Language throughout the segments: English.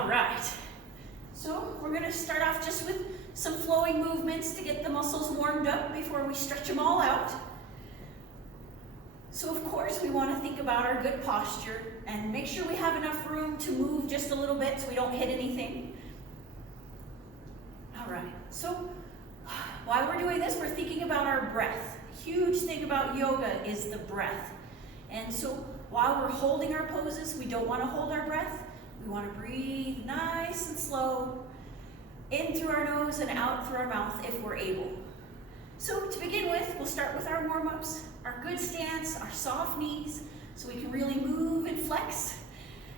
All right. So we're going to start off just with some flowing movements to get the muscles warmed up before we stretch them all out. So of course we want to think about our good posture and make sure we have enough room to move just a little bit so we don't hit anything. All right. So while we're doing this, we're thinking about our breath. A huge thing about yoga is the breath. And so while we're holding our poses, we don't want to hold our breath. We want to breathe nice and slow, in through our nose and out through our mouth if we're able. So to begin with, we'll start with our warm-ups, our good stance, our soft knees, so we can really move and flex.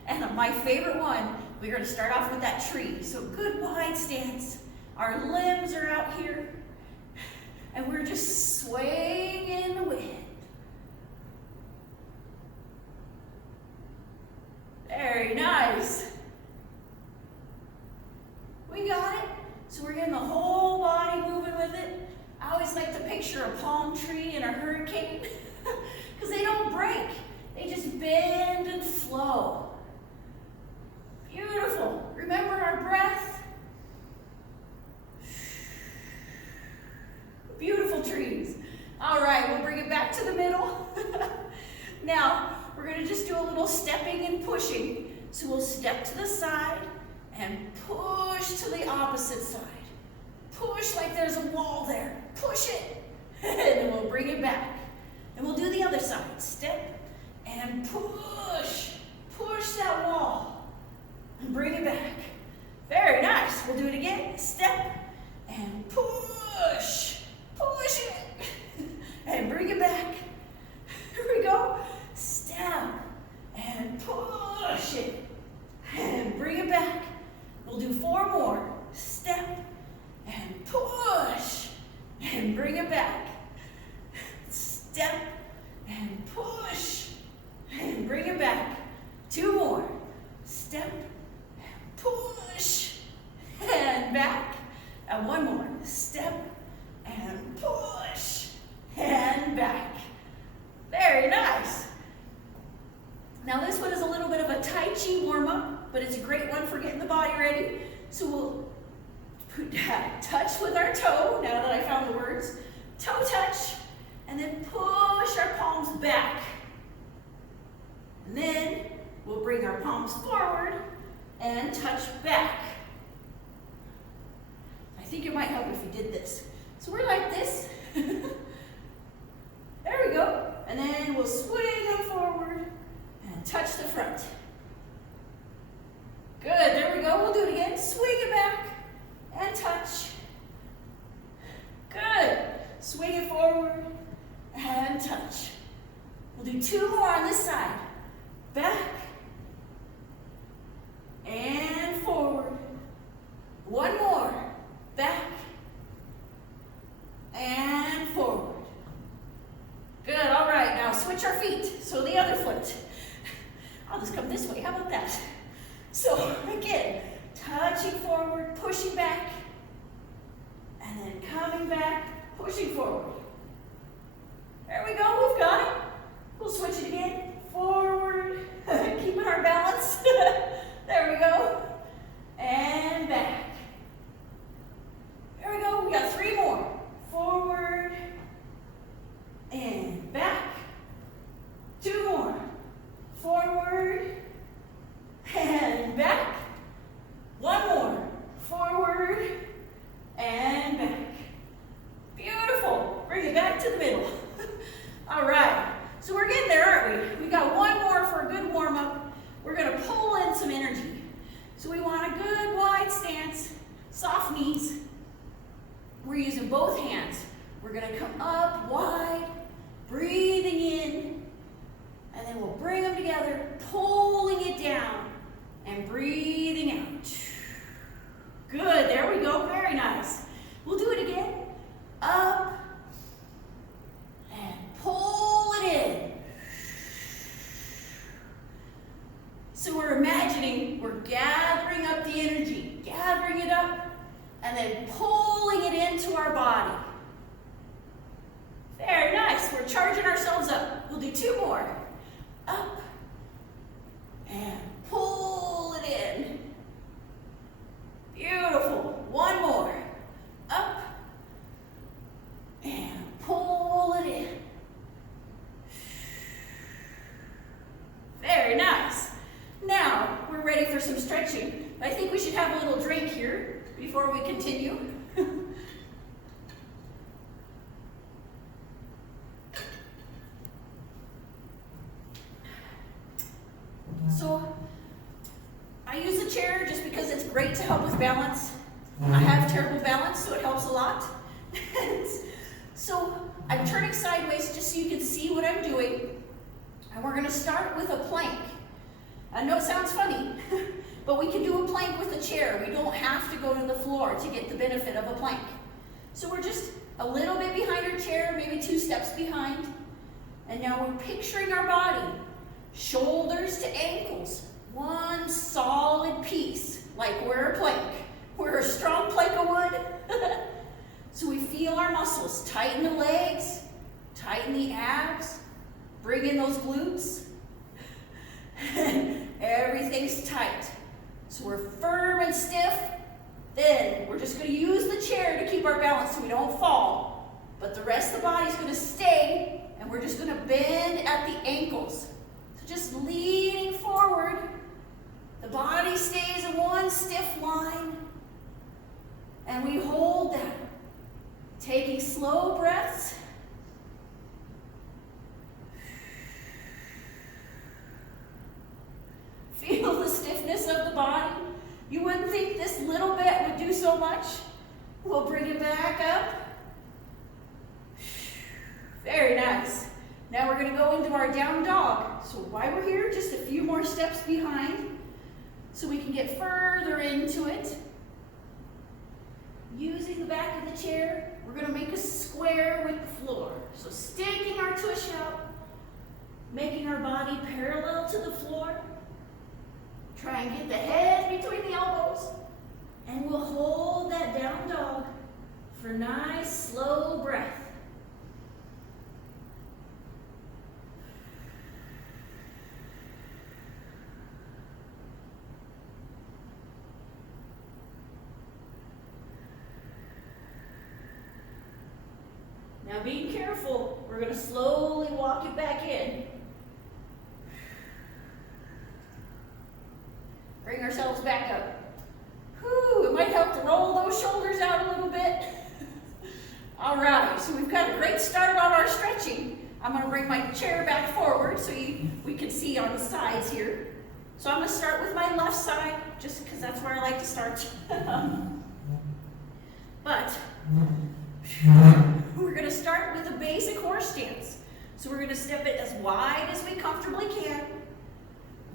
And my favorite one, we're going to start off with that tree. So good wide stance. Our limbs are out here, and we're just swaying in the wind. Very nice. We got it. So we're getting the whole body moving with it. I always like to picture a palm tree in a hurricane because they don't break. They just bend and flow. Beautiful. Remember our breath. Beautiful trees. All right, we'll bring it back to the middle. Now, we're going to just do a little stepping and pushing. So we'll step to the side and push to the opposite side. Push like there's a wall there. Push it. And then we'll bring it back. And we'll do the other side. Step and push. Push that wall. And bring it back. Very nice. We'll do it again. Step and push. Push it. And bring it back. Here we go. Step and push it. And bring it back. We'll do 4 more. Step and push and bring it back. Step and push and bring it back. 2 more. Step and push and back. And 1 more. Step and push and back. Very nice. Now this one is a little bit of a Tai Chi warm-up, but it's a great one for getting the body ready. So we'll touch with our toe, now that I found the words. Toe touch, and then push our palms back. And then we'll bring our palms forward and touch back. I think it might help if you did this. So we're like this. There we go. And then we'll swing them forward and touch the front. Good, there we go. We'll do it again. Swing it back and touch. Good. Swing it forward and touch. We'll do 2 more on this side. Back and forward. 1 more. Back and forward. Good, all right. Now switch our feet. So the other foot. I'll just come this way. How about that? So again, touching forward, pushing back, and then coming back, pushing forward. There we go, we've got it. We'll switch it again, forward, keeping our balance. There we go, and back. There we go, we got 3 more. Forward, and back. 2 more. Forward, and back. 1 more. Forward and back. Beautiful. Bring it back to the middle. All right. So we're getting there, aren't we? We got 1 more for a good warm-up. We're going to pull in some energy. So we want a good wide stance, soft knees. We're using both hands. We're going to come up wide, breathing in, and then we'll bring them together, pulling it down, and breathing out. Good, there we go, very nice. We'll do it again. Up, and pull it in. So we're imagining we're gathering up the energy, gathering it up, and then pulling it into our body. Very nice, we're charging ourselves up. We'll do 2 more. Up, and pull it in. before we continue. So I use a chair just because it's great to help with balance. I have terrible balance, so it helps a lot. So I'm turning sideways just so you can see what I'm doing. And we're going to start with a plank. I know it sounds funny, but we can do a plank with a chair. We don't have to go to the floor to get the benefit of a plank. So we're just a little bit behind our chair, maybe 2 steps behind. And now we're picturing our body, shoulders to ankles, one solid piece, like we're a plank. We're a strong plank of wood. So we feel our muscles, tighten the legs, tighten the abs, bring in those glutes. Everything's tight. So we're firm and stiff. Then we're just going to use the chair to keep our balance so we don't fall. But the rest of the body's going to stay, and we're just going to bend at the ankles. So just leaning forward. The body stays in one stiff line. And we hold that. Taking slow breaths. Feel the stiffness of the body. You wouldn't think this little bit would do so much. We'll bring it back up. Very nice. Now we're going to go into our down dog. So while we're here, just a few more steps behind so we can get further into it. Using the back of the chair, we're going to make a square with the floor. So staking our tush out, making our body parallel to the floor. Try and get the head between the elbows. And we'll hold that down dog for a nice, slow breath. Now being careful, we're going to slowly walk it back in. Bring ourselves back up. Whew, it might help to roll those shoulders out a little bit. All right, so we've got a great start on our stretching. I'm going to bring my chair back forward so we can see on the sides here. So I'm going to start with my left side, just because that's where I like to start. But we're going to start with a basic horse stance. So we're going to step it as wide as we comfortably can.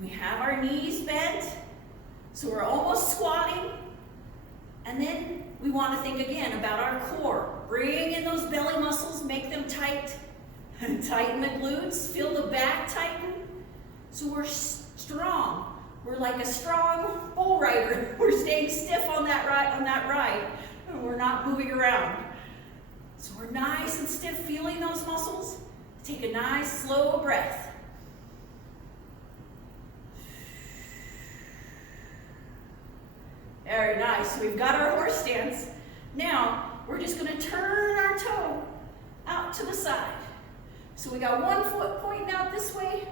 We have our knees bent, so we're almost squatting. And then we want to think again about our core. Bring in those belly muscles, make them tight. Tighten the glutes, feel the back tighten. So we're strong. We're like a strong bull rider. We're staying stiff on that ride, and we're not moving around. So we're nice and stiff, feeling those muscles. Take a nice, slow breath. Very nice. We've got our horse stance. Now, we're just going to turn our toe out to the side. So we got one foot pointing out this way.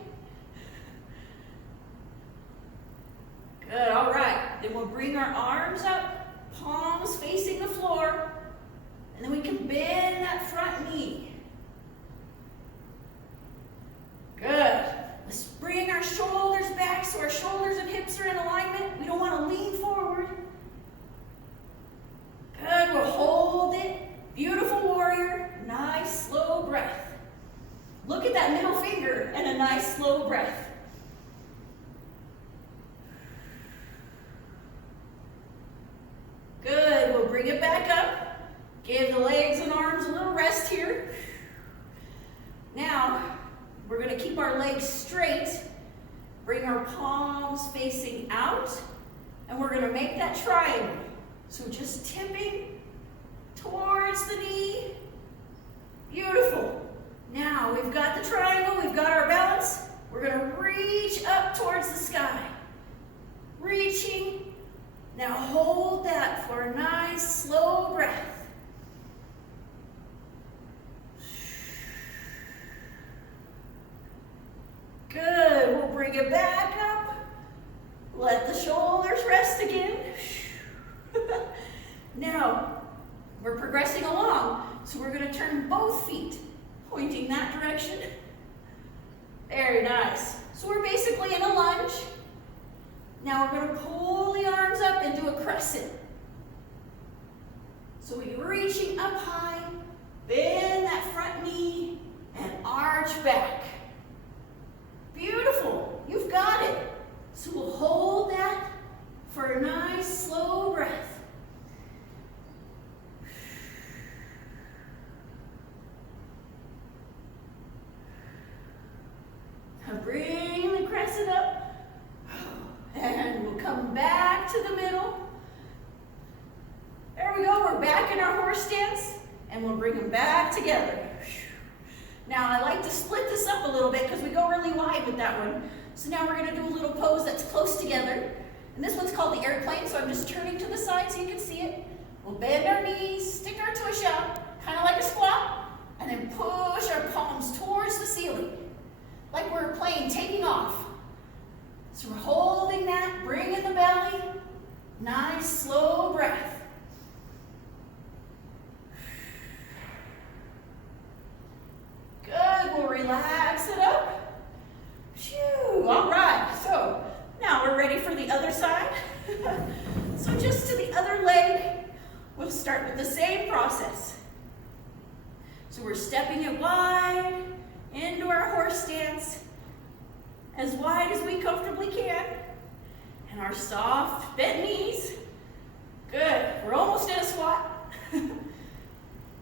Good, all right. Then we'll bring our arms up, palms facing the floor. And then we can bend that front knee. Good. Let's bring our shoulders back so our shoulders and hips are in alignment. We don't want to lean forward. Good. We'll hold it. Beautiful warrior. Nice, slow breath. Look at that middle finger and a nice, slow breath. Good. We'll bring it back up. Give the legs and arms a little rest here. Now, we're going to keep our legs straight. Bring our palms facing out. And we're going to make that triangle. So just tipping towards the knee. Beautiful. Now, we've got the triangle. We've got our balance. We're going to reach up towards the sky. Reaching. Now, hold that for a nice, slow breath. Good. We'll bring it back up. Let the shoulders rest again. progressing along. So we're going to turn both feet, pointing that direction. Very nice. So we're basically in a lunge. Now we're going to pull the arms up into a crescent. So we're reaching up high, bend that front knee, and arch back. Beautiful. You've got it. So we'll hold that for a nice slow breath. Now bring the crescent up, and we'll come back to the middle. There we go, we're back in our horse stance, and we'll bring them back together. Now I like to split this up a little bit because we go really wide with that one. So now we're going to do a little pose that's close together. And this one's called the airplane, so I'm just turning to the side so you can see it. We'll bend our knees, stick our tush out, kind of like a squat, and then push our palms towards the ceiling, like we're a plane taking off. So we're holding that, bring in the belly, nice slow breath. Good, we'll relax it up. Phew, all right, so now we're ready for the other side. So just to the other leg, we'll start with the same process. So we're stepping it wide into our horse stance, as wide as we comfortably can. And our soft bent knees. Good, we're almost in a squat.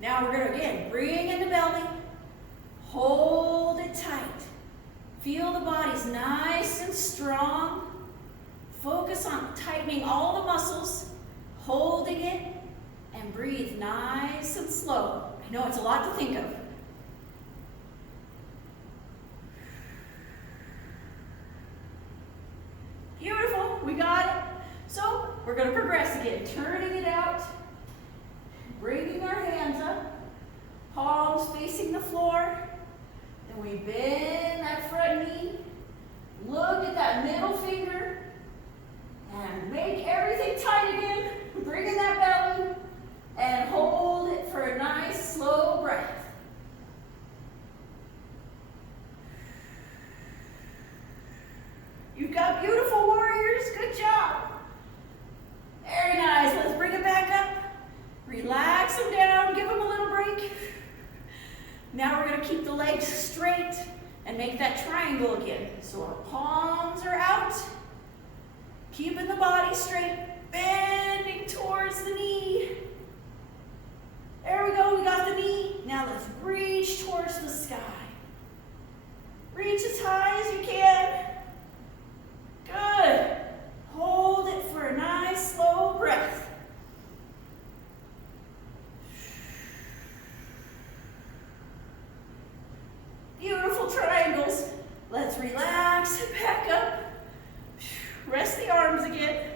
Now we're gonna, again, bring in the belly, hold it tight. Feel the body's nice and strong. Focus on tightening all the muscles, holding it, and breathe nice and slow. I know it's a lot to think of. Beautiful, we got it. So we're going to progress again, turning it out, bringing our hands up, palms facing the floor. Then we bend that front knee, look at that middle finger, and make everything tight again. Bring in that belly, and hold it for a nice slow breath. You've got beautiful warriors, good job. Very nice, let's bring it back up. Relax them down, give them a little break. Now we're gonna keep the legs straight and make that triangle again. So our palms are out, keeping the body straight, bending towards the knee. There we go, we got the knee. Now let's reach towards the sky. Reach as high as you can. Good. Hold it for a nice slow breath. Beautiful triangles. Let's relax and back up. Rest the arms again.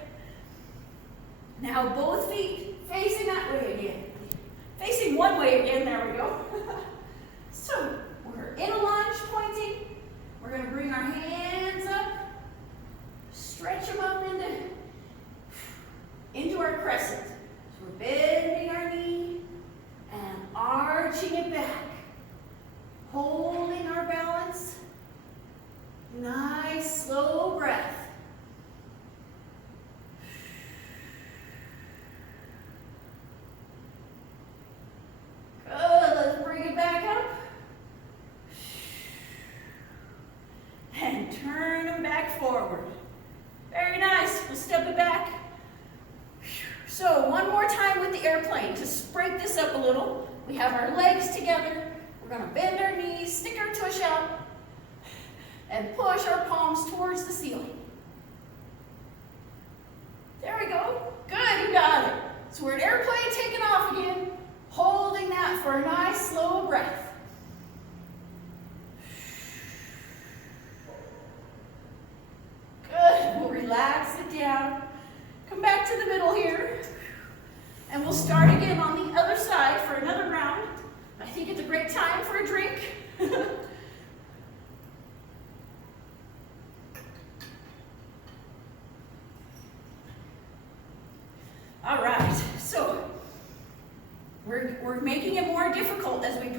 Now both feet facing that way again. Facing one way again, there we go. So we're in a lunge pointing. We're going to bring our hands up, stretch them up into our crescent. So we're bending our knee and arching it back. Holding our balance. Nice slow breath. Good, let's bring it back up. And turn them back forward. Very nice, we'll step it back. So one more time with the airplane. To break this up a little, we have our legs together. We're gonna bend our knees, stick our tush out, and push our palms towards the ceiling. There we go, good, you got it. So we're an airplane taking off again, holding that for a nice slow breath. Good, we'll relax it down. Come back to the middle here, and we'll start again on the other side for another round. I think it's a great time for a drink.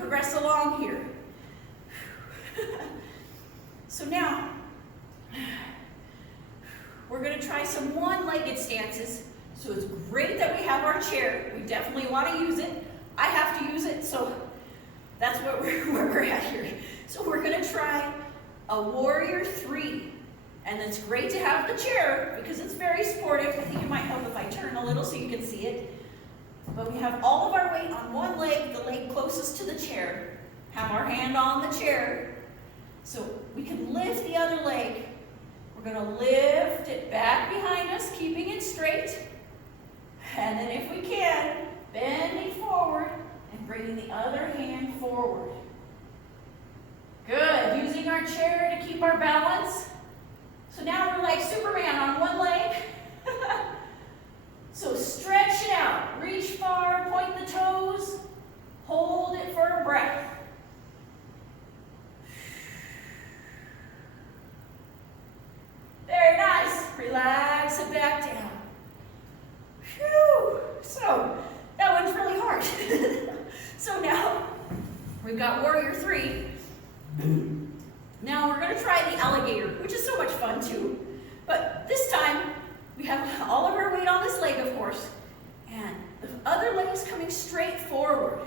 progress along here. So now, we're going to try some one-legged stances. So it's great that we have our chair. We definitely want to use it. I have to use it, so that's what where we're at here. So we're going to try a warrior 3. And it's great to have the chair because it's very supportive. I think it might help if I turn a little so you can see it. But we have all of our weight on one leg, the leg closest to the chair. Have our hand on the chair. So we can lift the other leg. We're going to lift it back behind us, keeping it straight. And then if we can, bending forward and bringing the other hand forward. Good. Using our chair to keep our balance. So now we're like Superman on one leg. So stretch it out. Reach far, point the toes. Hold it for a breath. Very nice. Relax it back down. Whew. So that one's really hard. So now we've got warrior 3. Now we're going to try the alligator, which is so much fun too. But this time, we have all of our weight on this leg, of course, and the other leg is coming straight forward.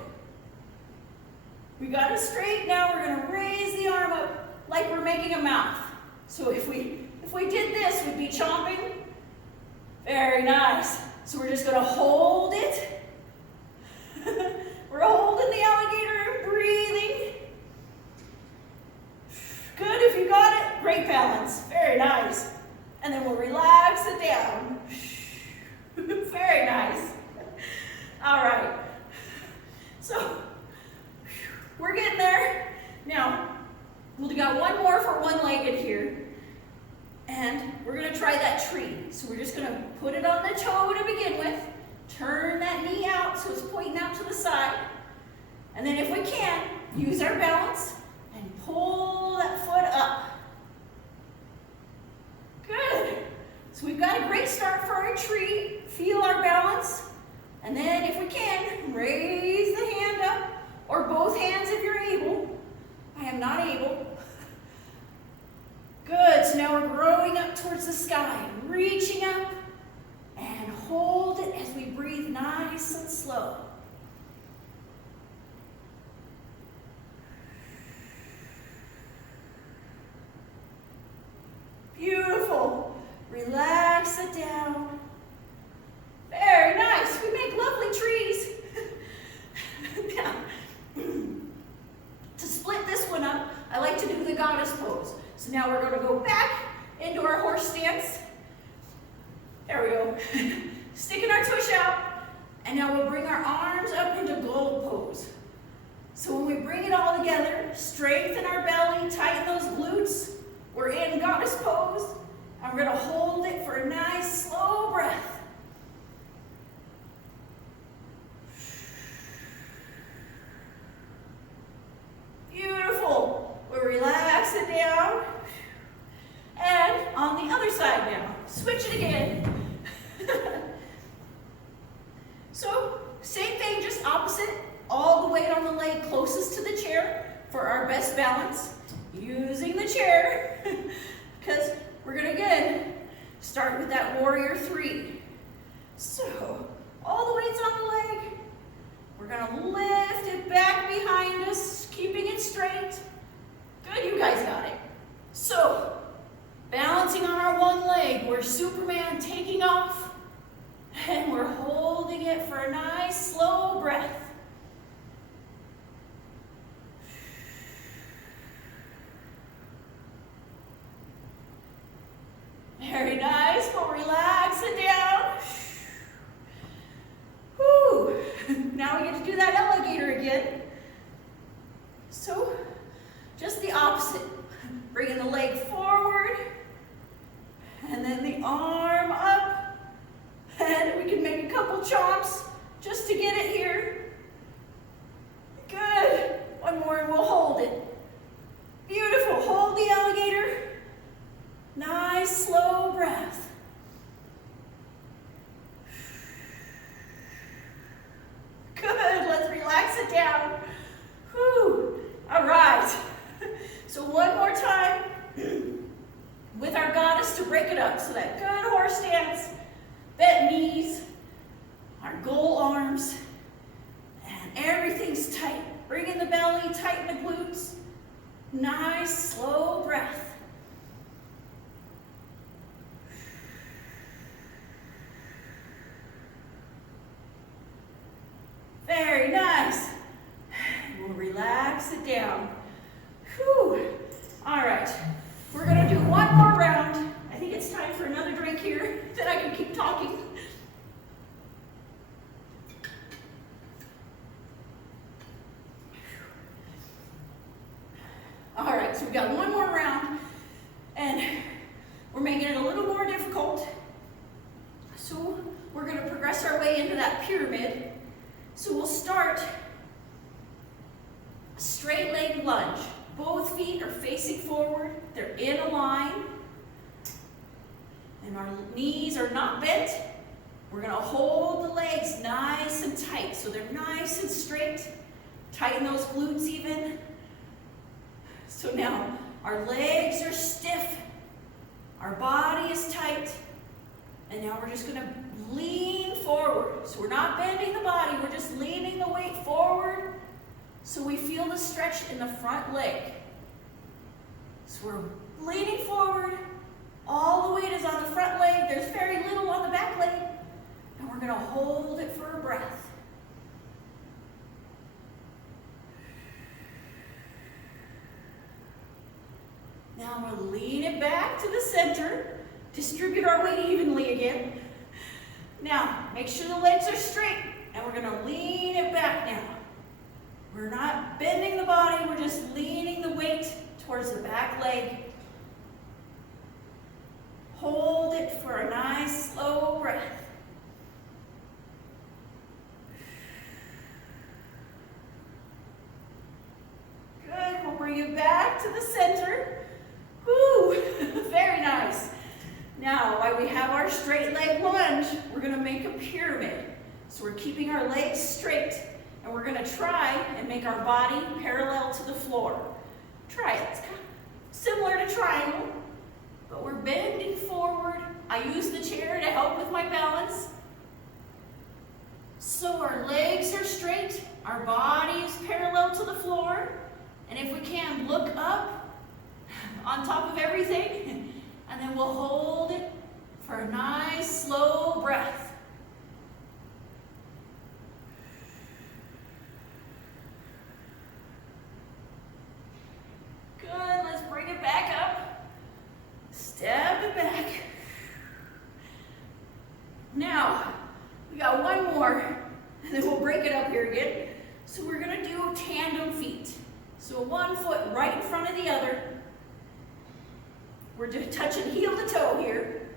We got it straight. Now we're going to raise the arm up like we're making a mouth. So if we did this, we'd be chomping. Very nice. So we're just going to hold it. We're holding the alligator and breathing. Good, if you got it, great balance. Very nice. And then we'll relax it down. Very nice. All right. So, we're getting there. Now, we got one more for one-legged here. And we're going to try that tree. So we're just going to put it on the toe to begin with. Turn that knee out so it's pointing out to the side. And then if we can, use our balance and pull that foot up. Good. So we've got a great start for our tree. Feel our balance. And then if we can, raise the hand up, or both hands if you're able. I am not able. Good. So now we're growing up towards the sky, reaching up, and hold it as we breathe nice and slow. Beautiful. Relax it down. Very nice. We make lovely trees. Now, to split this one up, I like to do the goddess pose. So now we're going to go back into our horse stance. There we go. Sticking our tush out. And now we'll bring our arms up into gold pose. So when we bring it all together, strengthen our belly, tighten those glutes. We're in goddess pose. And we're going to hold it for a nice slow breath. Beautiful. We'll relax it down. And on the other side now. Switch it again. So, same thing, just opposite. All the weight on the leg closest to the chair for our best balance. Using the chair. Because we're going to, again, start with that warrior 3. So, all the weight's on the leg. We're going to lift it back behind us, keeping it straight. Good, you guys got it. So, balancing on our one leg, we're Superman taking off. And we're holding it for a nice slow breath. Very nice. We'll relax it down. Whew. Now we get to do that alligator again. So, just the opposite. Bringing the leg forward. And then the arm up. And we can make a couple chomps just to get it here. Good. One more and we'll hold it. Beautiful. Hold the alligator. Nice, slow breath. Good. Let's relax it down. Whew. it up. So that good horse stance, bent knees, our goal arms, and everything's tight. Bring in the belly, tighten the glutes. Nice, slow breath. Very nice. We'll relax it down. Whew. All right, we're gonna do one more round. I think it's time for another drink here, then I can keep talking. All right, so we've got one more round, and we're making it a little more difficult. So we're gonna progress our way into that pyramid. So we'll start a straight leg lunge. Both feet are facing forward, they're in a line, and our knees are not bent. We're gonna hold the legs nice and tight, so they're nice and straight. Tighten those glutes even. So now, our legs are stiff, our body is tight, and now we're just gonna lean forward. So we're not bending the body, we're just leaning the weight forward so we feel the stretch in the front leg. So we're leaning forward, all the weight is on the front leg, there's very little on the back leg, and we're gonna hold it for a breath. Now we'll lean it back to the center, distribute our weight evenly again. Now, make sure the legs are straight, and we're gonna lean it back now. We're not bending the body, we're just leaning the weight towards the back leg. Hold it for a nice, slow breath. Good, we'll bring it back to the center. Woo, very nice. Now, while we have our straight leg lunge, we're gonna make a pyramid. So we're keeping our legs straight, and we're gonna try and make our body parallel to the floor. Try it, it's kind of similar to triangle, but we're bending forward. I use the chair to help with my balance. So our legs are straight, our body is parallel to the floor, and if we can, look up on top of everything, and then we'll hold it for a nice, slow breath. Good, let's bring it back up. Step it back. Now, we got one more, and then we'll break it up here again. So we're gonna do tandem feet. So one foot right in front of the other. We're touching heel to toe here.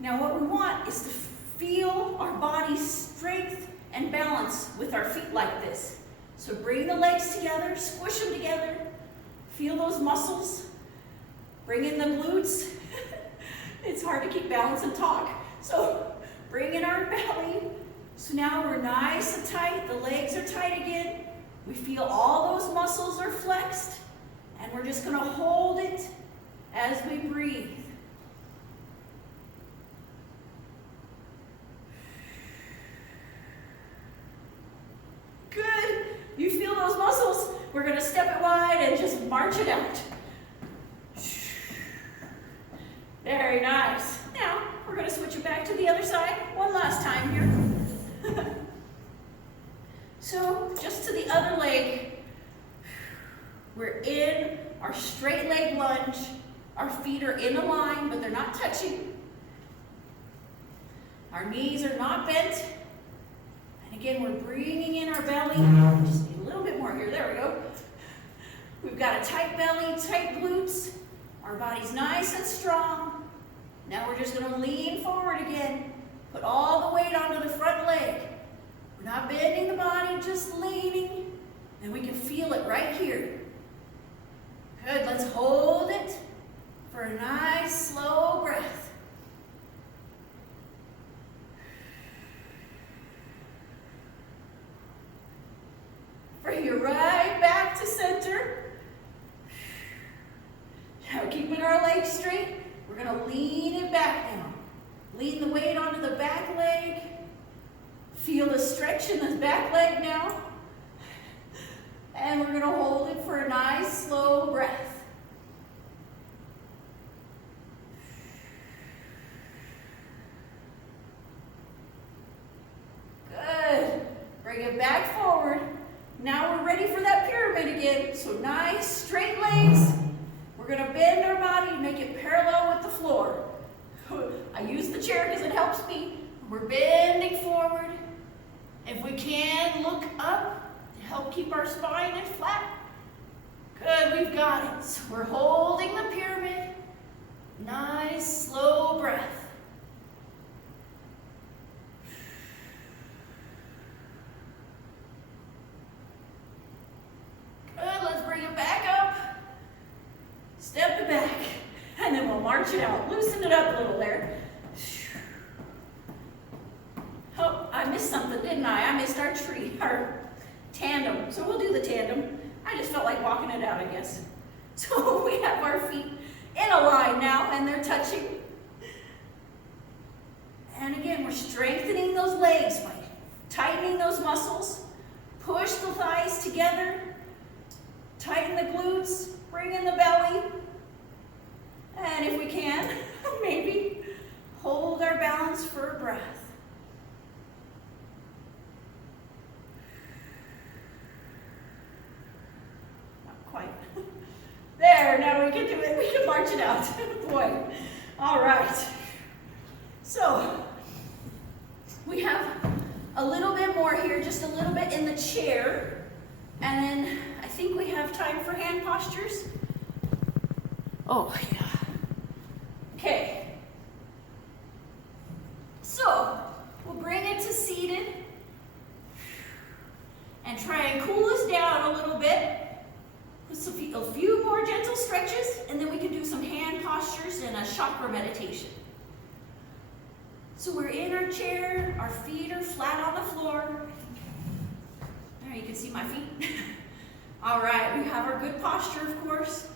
Now what we want is to feel our body's strength and balance with our feet like this. So bring the legs together, squish them together. Feel those muscles. Bring in the glutes. It's hard to keep balance and talk. So bring in our belly. So now we're nice and tight. The legs are tight again. We feel all those muscles are flexed. And we're just gonna hold it as we breathe. Good. You feel those muscles? We're going to step it wide and just march it out. Very nice. Now, we're going to switch it back to the other side one last time here. So, just to the other leg. We're in our straight leg lunge. Our feet are in a line, but they're not touching. Our knees are not bent. And again, we're bringing in our belly. Just need a little bit more here. There we go. We've got a tight belly, tight glutes. Our body's nice and strong. Now we're just going to lean forward again. Put all the weight onto the front leg. We're not bending the body, just leaning. And we can feel it right here. Good. Let's hold it for a nice, slow breath. Bring it right back to center. Now keeping our legs straight, we're going gonna lean it back now. Lean the weight onto the back leg. Feel the stretch in the back leg now. And we're gonna hold it for a nice slow breath. Good. Bring it back forward. Now we're ready for that pyramid again. So nice straight legs. We're gonna bend our body, make it parallel with the floor. I use the chair because it helps me. We're bending forward. If we can, look up to help keep our spine in flat. Good, we've got it. So we're holding the pyramid. Nice, slow breath. Good, let's bring it back up. Step it back. And then we'll march it out. Loosen it up a little there. Oh, I missed something, didn't I? I missed our tree, our tandem. So we'll do the tandem. I just felt like walking it out, I guess. So we have our feet in a line now, and they're touching. And again, we're strengthening those legs by tightening those muscles. Push the thighs together. Tighten the glutes. Bring in the belly. And if we can, maybe hold our balance for a breath. Not quite. There, now we can do it. We can march it out. Boy. All right. So, we have a little bit more here, just a little bit in the chair. And then I think we have time for hand postures. Oh, yeah. Okay. So, we'll bring it to seated and try and cool us down a little bit with a few more gentle stretches, and then we can do some hand postures and a chakra meditation. So we're in our chair, our feet are flat on the floor. There, you can see my feet. All right, we have our good posture, of course.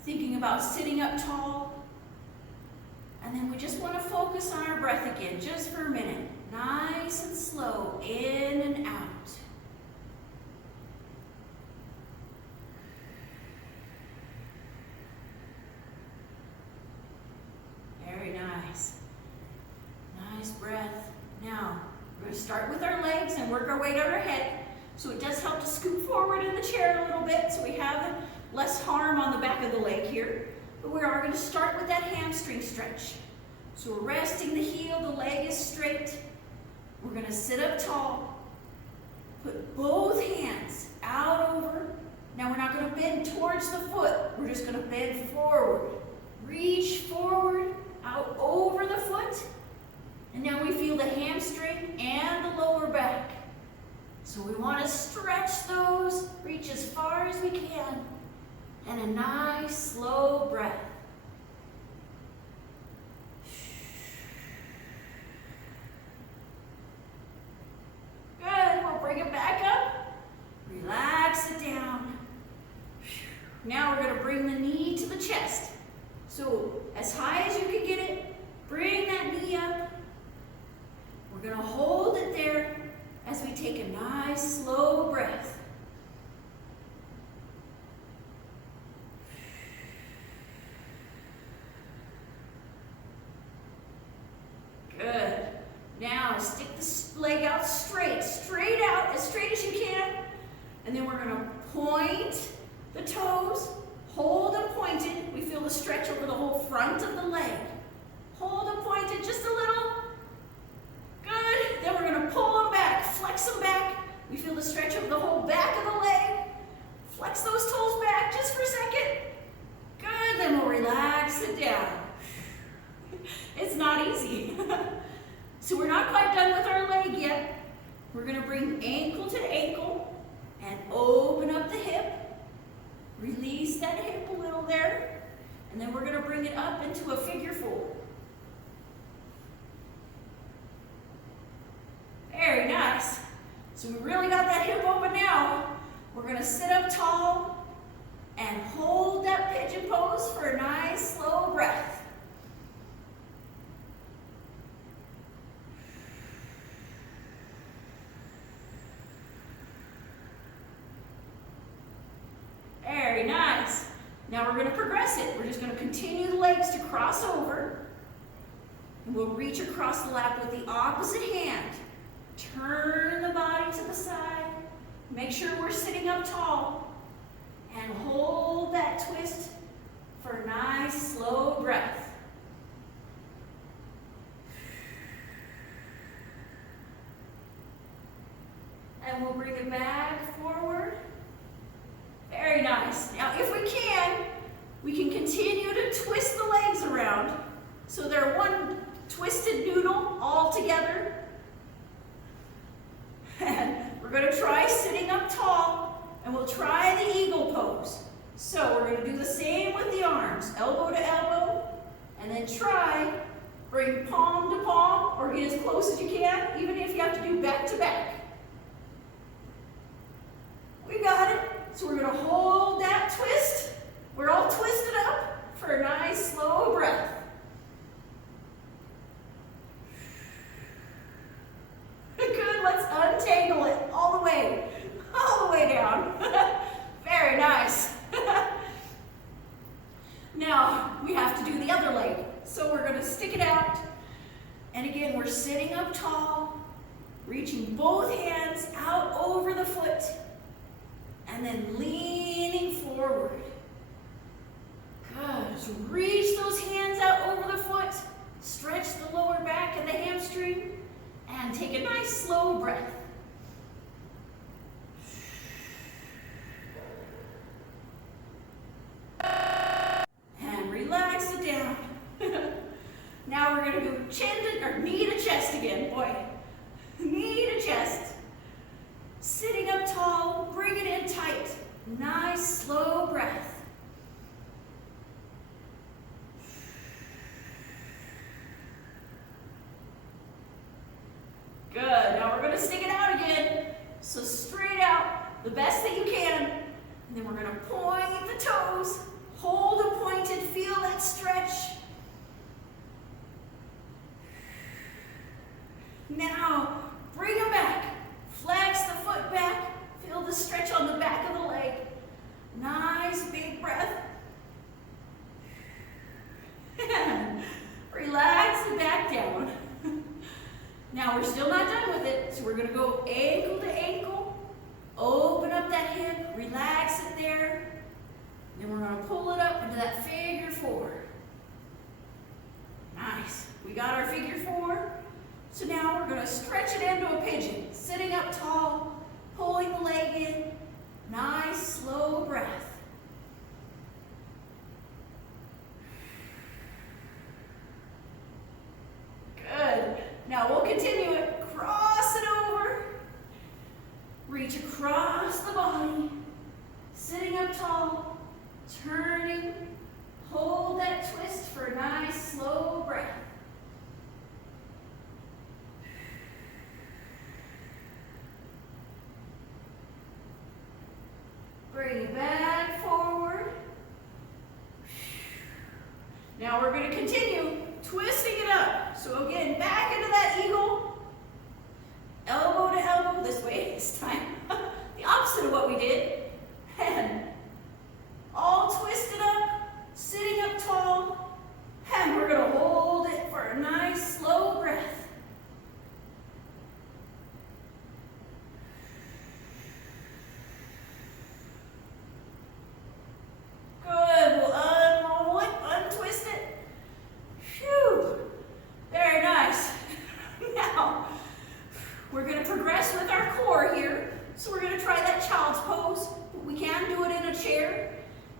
Thinking about sitting up tall. And then we just want to focus on our breath again, just for a minute. Nice and slow, in and out. Very nice. Nice breath. Now, we're going to start with our legs and work our way to our head. So it does help to scoot forward in the chair a little bit so we have less harm on the back of the leg here. But we are going to start with that hamstring stretch. So we're resting the heel, the leg is straight. We're going to sit up tall. Put both hands out over. Now we're not going to bend towards the foot. We're just going to bend forward. Reach forward, out over the foot. And now we feel the hamstring and the lower back. So we want to stretch those, reach as far as we can. And a nice, slow breath. Good, we'll bring it back up. Relax it down. Now we're going to bring the knee to the chest. So as high as you can get it, bring that knee up. We're going to hold it there as we take a nice, slow breath. Good. Now stick the leg out straight out, as straight as you can. And then we're going to point the toes, hold them pointed. We feel the stretch over the whole front of the leg. Hold them pointed just a little. Good. Then we're going to pull them back, flex them back. We feel the stretch over the whole back of the leg. Flex those toes back just for a second. Good. Then we'll relax it down. It's not easy. So we're not quite done with our leg yet. We're going to bring ankle to ankle and open up the hip. Release that hip a little there. And then we're going to bring it up into a figure four. Very nice. So we really got that hip open now. We're going to sit up tall and hold that pigeon pose for a nice slow breath. Now we're going to progress it. We're just going to continue the legs to cross over. And we'll reach across the lap with the opposite hand. Turn the body to the side. Make sure we're sitting up tall. And hold that twist for a nice, slow breath. And we'll bring it back forward. Very nice. Now, if we can continue to twist the legs around so they're one twisted noodle all together. And we're going to try sitting up tall, and we'll try the eagle pose. So we're going to do the same with the arms, elbow to elbow, and then try, bring palm to palm, or get as close as you can, even if you have to do back to back. We got it. So we're going to hold that twist. We're all twisted up for a nice slow breath. Good, let's untangle it all the way down. Very nice. Now we have to do the other leg. So we're going to stick it out. And again, we're sitting up tall, reaching both hands out over the foot. And then leaning forward. Good. So reach those hands out over the foot. Stretch the lower back and the hamstring. And take a nice slow breath. And relax it down. Now we're going to do chin to, or knee to chest again. Boy, knee to chest. Sitting up tall, bring it in tight. Nice, slow breath. Good. Now we're going to stick it out again. So straight out, the best that you can. And then we're going to point the toes. Hold it pointed. Feel that stretch. Now, bring them back. Flex the foot back. Feel the stretch on the back of the leg. Nice big breath. And relax it back down. Now we're still not done with it, so we're going to go ankle to ankle. Open up that hip. Relax it there. Then we're going to pull it up into that figure four. Nice. We got our figure four. So now we're going to stretch it into a pigeon. Sitting up tall, pulling the leg in. Nice, slow breath. Good. Now we'll continue it. Cross it over. Reach across the body. Sitting up tall, turning. Hold that twist for a nice, slow breath. Bring it back forward. Now we're going to continue twisting it up. So again, back into that eagle. Elbow to elbow this way this time. The opposite of what we did. And all twisted up, sitting up tall. And we're going to hold it for a nice slow breath. Good. We'll unroll it, untwist it. Phew. Very nice. Now, we're going to progress with our core here. So we're going to try that child's pose. We can do it in a chair.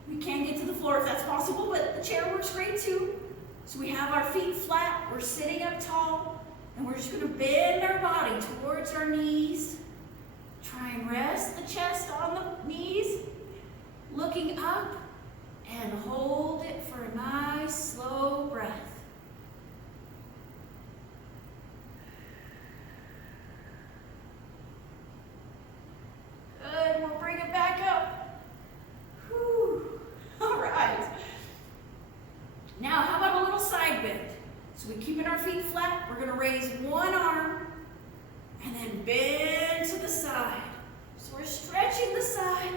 We can get to the floor if that's possible, but the chair works great too. So we have our feet flat. We're sitting up tall. And we're just going to bend our body towards our knees. Try and rest the chest on the knees. Looking up. And hold it for a nice, slow breath. Good. We'll bring it back up. Whew. All right. Now, how about a little side bend? So we're keeping our feet flat. We're going to raise one arm and then bend to the side. So we're stretching the side.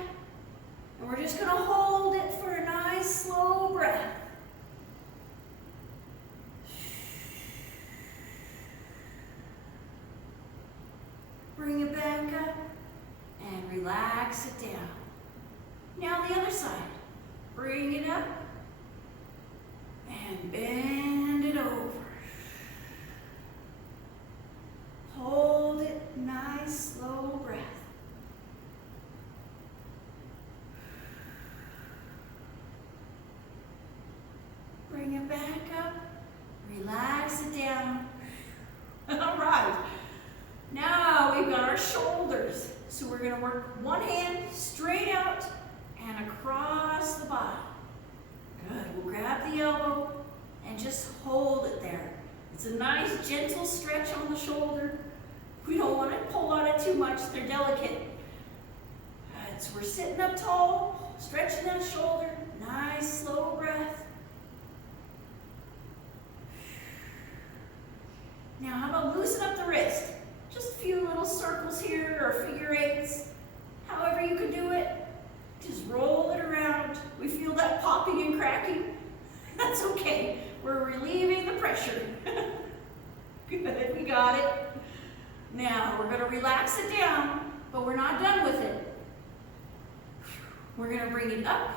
And we're just going to hold it for a nice and bend it over. Hold it, nice, slow breath. Bring it back up, relax it down. All right, now we've got our shoulders. So we're gonna work one hand straight out and across the body. Good, we'll grab the elbow and just hold it there. It's a nice gentle stretch on the shoulder. We don't want to pull on it too much, they're delicate. Good, so we're sitting up tall, stretching that shoulder, nice slow breath. Now how about loosen up the wrist? Just a few little circles here or figure eights. However you can do it, just roll it around. We feel that popping and cracking. That's okay. We're relieving the pressure. Good, we got it. Now we're gonna relax it down, but we're not done with it. We're gonna bring it up,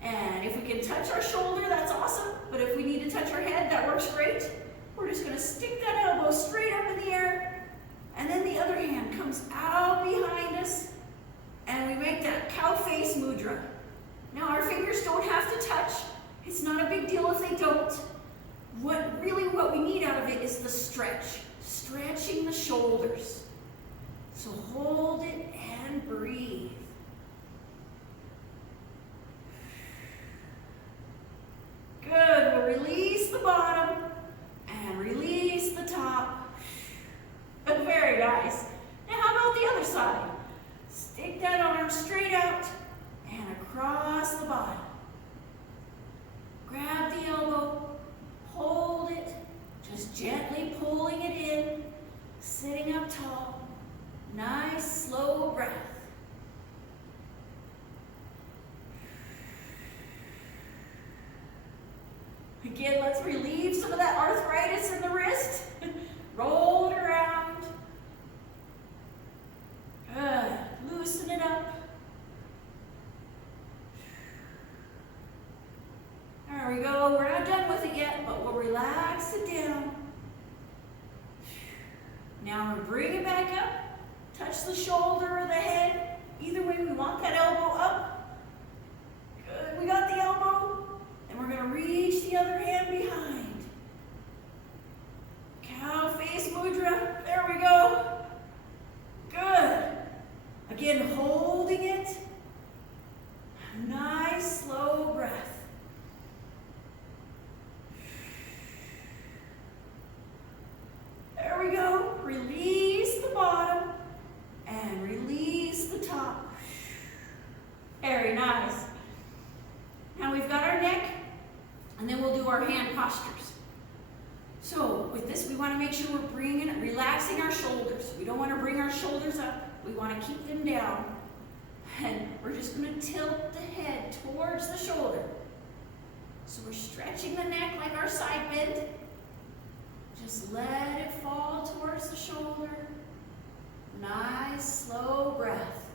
and if we can touch our shoulder, that's awesome. But if we need to touch our head, that works great. We're just gonna stick that elbow straight up in the air, and then the other hand comes out behind us, and we make that cow face mudra. Now our fingers don't have to touch. It's not a big deal if they don't. What we need out of it is the stretch, stretching the shoulders. So hold it and breathe. Good, we'll release the bottom and release the top. Very nice. Now how about the other side? Stick that arm straight out and across the body. Grab the elbow, hold it, just gently pulling it in, sitting up tall. Nice slow breath. Again, let's relieve some of that arthritis in the wrist. Roll it around. Good. Loosen it up. There we go. We're not done with it yet, but we'll relax it down. Now we'll bring it back up. Touch the shoulder or the head. Either way, we want that elbow up. Good. We got the elbow. And we're going to reach the other hand behind. Cow face mudra. There we go. Good. Again, holding it. Nice slow breath. There we go. Release the bottom and release the top. Very nice. Now we've got our neck, and then we'll do our hand postures. So with this, we want to make sure we're relaxing our shoulders. We don't want to bring our shoulders up. We want to keep them down. And we're just going to tilt the head towards the shoulder. So we're stretching the neck like our side bend. Just let it fall towards the shoulder. Nice, slow breath.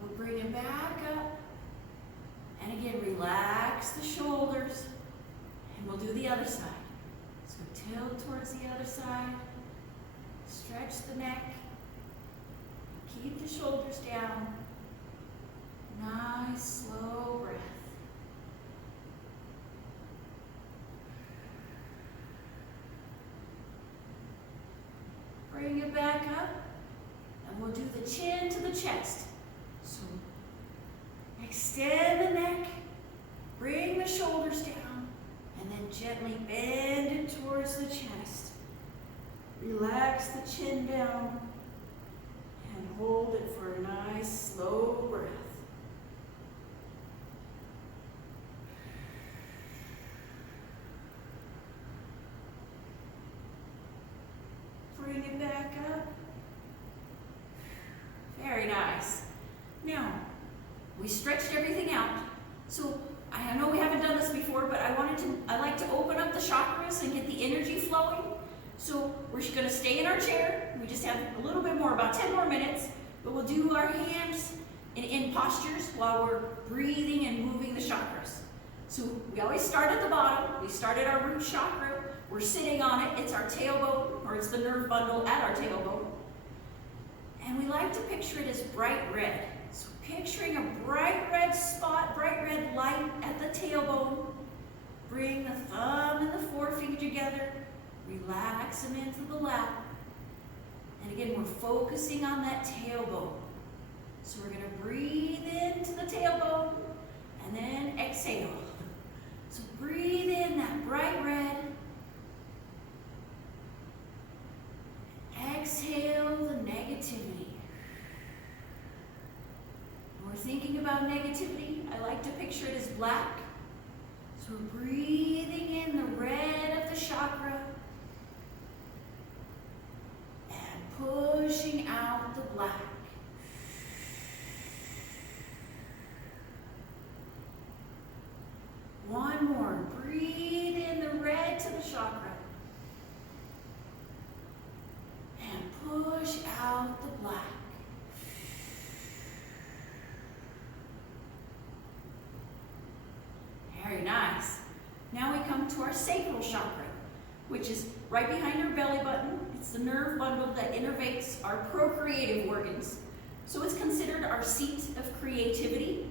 We'll bring it back up. And again, relax the shoulders. And we'll do the other side. So tilt towards the other side. Stretch the neck. Keep the shoulders down. Nice, slow breath. Bring it back up, and we'll do the chin to the chest. So extend the neck, bring the shoulders down, and then gently bend it towards the chest. Relax the chin down, and hold it for a nice slow breath. Bring it back up. Very nice. Now, we stretched everything out. So I know we haven't done this before, but I like to open up the chakras and get the energy flowing. So we're just going to stay in our chair. We just have a little bit more, about 10 more minutes, but we'll do our hands in postures while we're breathing and moving the chakras. So we always start at the bottom. We start at our root chakra. We're sitting on it. It's our tailbone, or it's the nerve bundle at our tailbone. And we like to picture it as bright red. So picturing a bright red spot, bright red light at the tailbone. Bring the thumb and the forefinger together. Relax them into the lap. And again, we're focusing on that tailbone. So we're going to breathe into the tailbone and then exhale. So breathe in that bright red. Exhale the negativity. When we're thinking about negativity, I like to picture it as black. So we're breathing in the red of the chakra and pushing out the black. One more. Breathe in the red to the chakra. And push out the black. Very nice. Now we come to our sacral chakra, which is right behind our belly button. It's the nerve bundle that innervates our procreative organs. So it's considered our seat of creativity,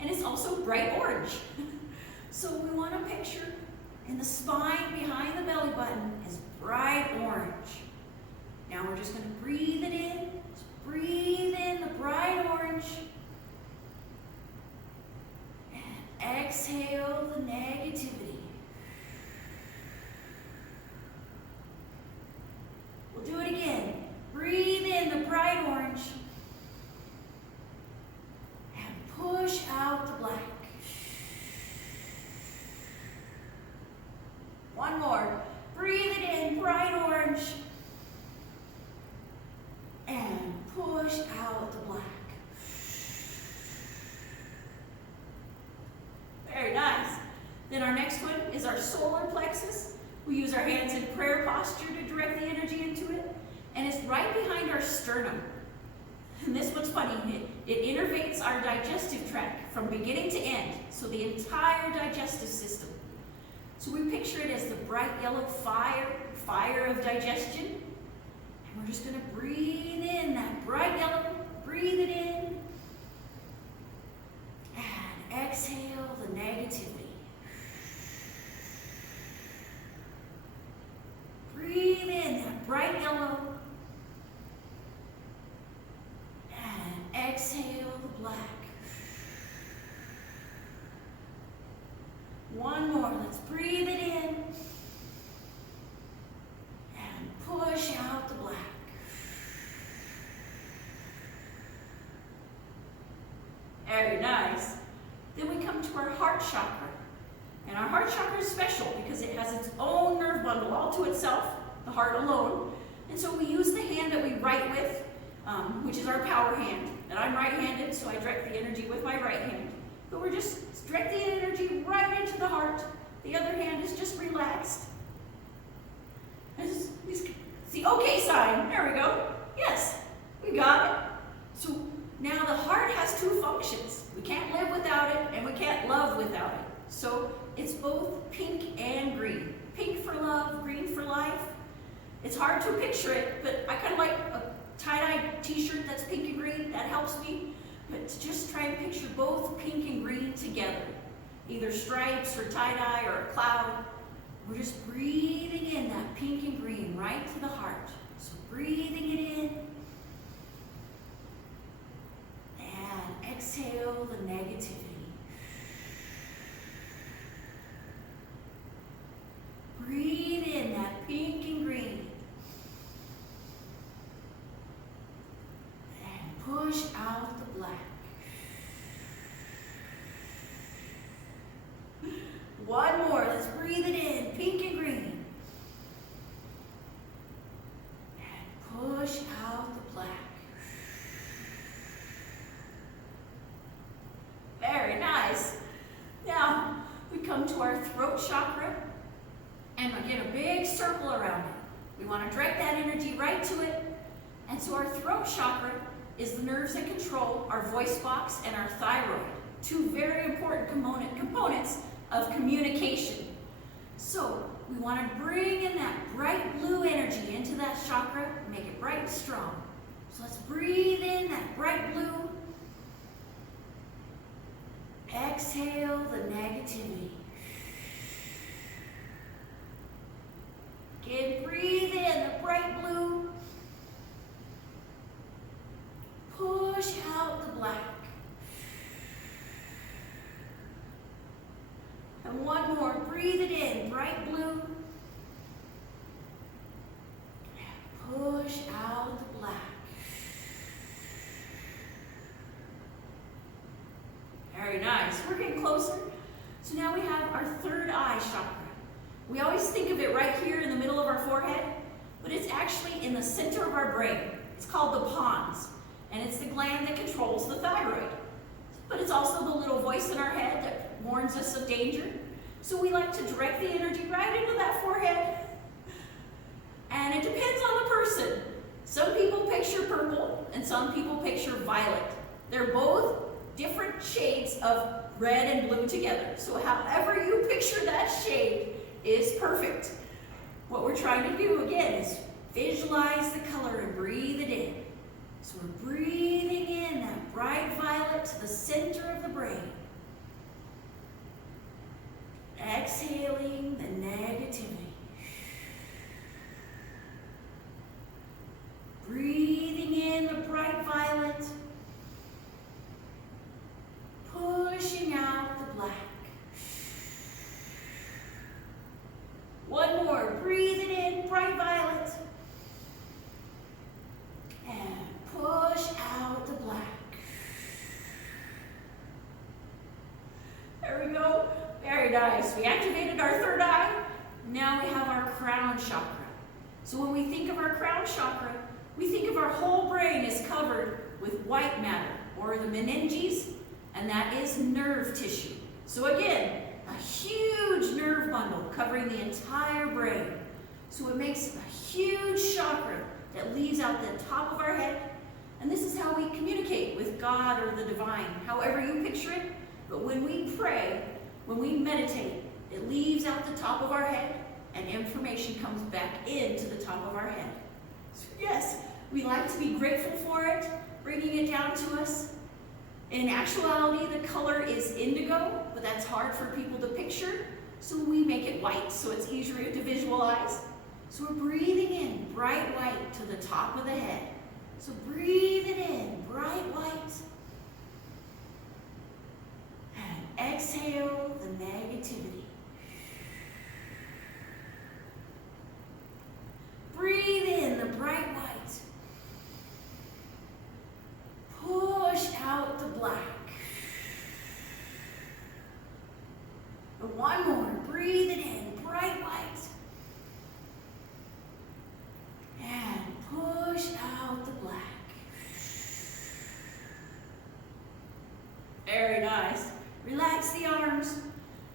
and it's also bright orange. So we want to picture in the spine behind the belly button is bright orange. Now we're just going to breathe it in. Just breathe in the bright orange. And exhale the negativity. We'll do it again. Breathe in the bright orange. And push out the black. One more. Breathe it in, bright orange. And push out the black. Very nice. Then our next one is our solar plexus. We use our hands in prayer posture to direct the energy into it. And it's right behind our sternum. And this one's funny. It innervates our digestive tract from beginning to end. So the entire digestive system. So we picture it as the bright yellow fire of digestion. And we're just going to breathe in that bright yellow, breathe it in, and exhale the negativity. Breathe in that bright yellow, and exhale the black. One more. Let's breathe it in and push out the black. Very nice. Then we come to our heart chakra. And our heart chakra is special because it has its own nerve bundle all to itself, the heart alone. And so we use the hand that we write with, which is our power hand. And I'm right-handed, so I direct the energy with my right hand. But we're just directing the energy right into the heart. The other hand is just relaxed. It's the okay sign. There we go. Yes, we got it. So now the heart has two functions. We can't live without it, and we can't love without it. So it's both pink and green. Pink for love, green for life. It's hard to picture it, but I kind of like a tie-dye t-shirt that's pink and green. That helps me. But to just try and picture both pink and green together, either stripes or tie-dye or a cloud. We're just breathing in that pink and green right to the heart. So breathing it in and exhale the negativity. Breathe in that pink and green and push out the black. One more. Let's breathe it in. Pink and green. And push out the black. Very nice. Now, we come to our throat chakra. And again, a big circle around it. We want to direct that energy right to it. And so our throat chakra is the nerves that control our voice box and our thyroid, two very important components of communication. So we want to bring in that bright blue energy into that chakra, make it bright and strong. So let's breathe in that bright blue. Exhale the negativity. Again, breathe in the bright blue. Push out the black. And one more, breathe it in, bright blue. And push out the black. Very nice. We're getting closer. So now we have our third eye chakra. We always think of it right here in the middle of our forehead, but it's actually in the center of our brain. It's called the pons, and it's the gland that controls the thyroid. But it's also the little voice in our head that warns us of danger. So we like to direct the energy right into that forehead. And it depends on the person. Some people picture purple, and some people picture violet. They're both different shades of red and blue together. So however you picture that shade is perfect. What we're trying to do again is visualize the color and breathe it in. So we're breathing in that bright violet to the center of the brain. Exhaling the negativity. Breathing in the bright violet. Pushing out the black. One more, breathe it in, bright violet. And push out the black. There we go, very nice. We activated our third eye. Now we have our crown chakra. So when we think of our crown chakra, we think of our whole brain as covered with white matter, or the meninges, and that is nerve tissue. So again, a huge nerve bundle covering the entire brain. So it makes a huge chakra that leaves out the top of our head. And this is how we communicate with God or the divine, however you picture it. But when we pray, when we meditate, it leaves out the top of our head and information comes back into the top of our head. So yes, we like to be grateful for it, bringing it down to us. In actuality, the color is indigo, but that's hard for people to picture, so we make it white so it's easier to visualize. So we're breathing in bright white to the top of the head. So breathe it in, bright white. And exhale the negativity. Breathe in the bright white. Push out the black. And one more, breathe it in, bright white. And push out the black. Very nice. Relax the arms.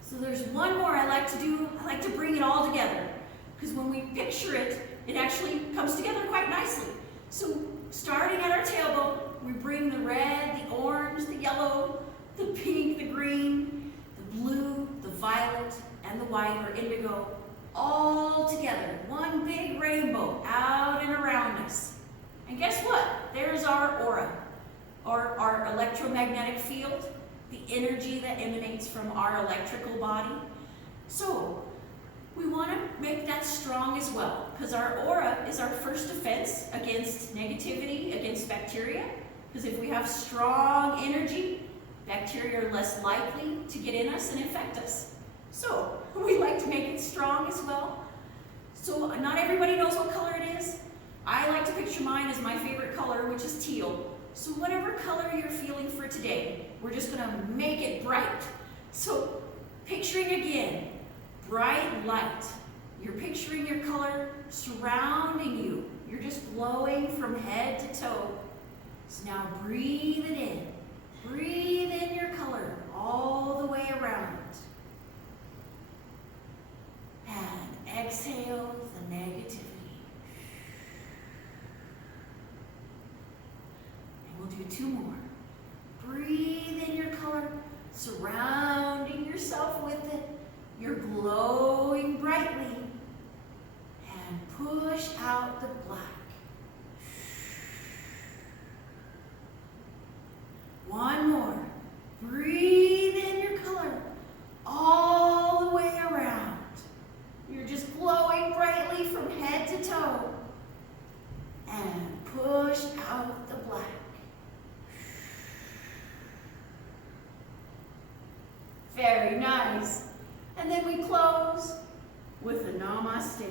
So there's one more I like to do. I like to bring it all together. Because when we picture it, it actually comes together quite nicely. So starting at our tailbone, we bring the red, the orange, the yellow, the pink, the green, the blue, the violet, and the white or indigo, all together. One big rainbow out and around us. And guess what? There's our aura, or our electromagnetic field, the energy that emanates from our electrical body. So we want to make that strong as well, because our aura is our first defense against negativity, against bacteria. Because if we have strong energy, bacteria are less likely to get in us and infect us. So we like to make it strong as well. So not everybody knows what color it is. I like to picture mine as my favorite color, which is teal. So whatever color you're feeling for today, we're just going to make it bright. So picturing again, bright light. You're picturing your color surrounding you. You're just glowing from head to toe. So now breathe it in. Breathe in your color all the way around. And exhale the negativity. surrounding yourself with it. You're glowing brightly. And push out the black. One more. Breathe in your color all the way around. You're just glowing brightly from head to toe. And push out the black. Very nice. And then we close with a namaste.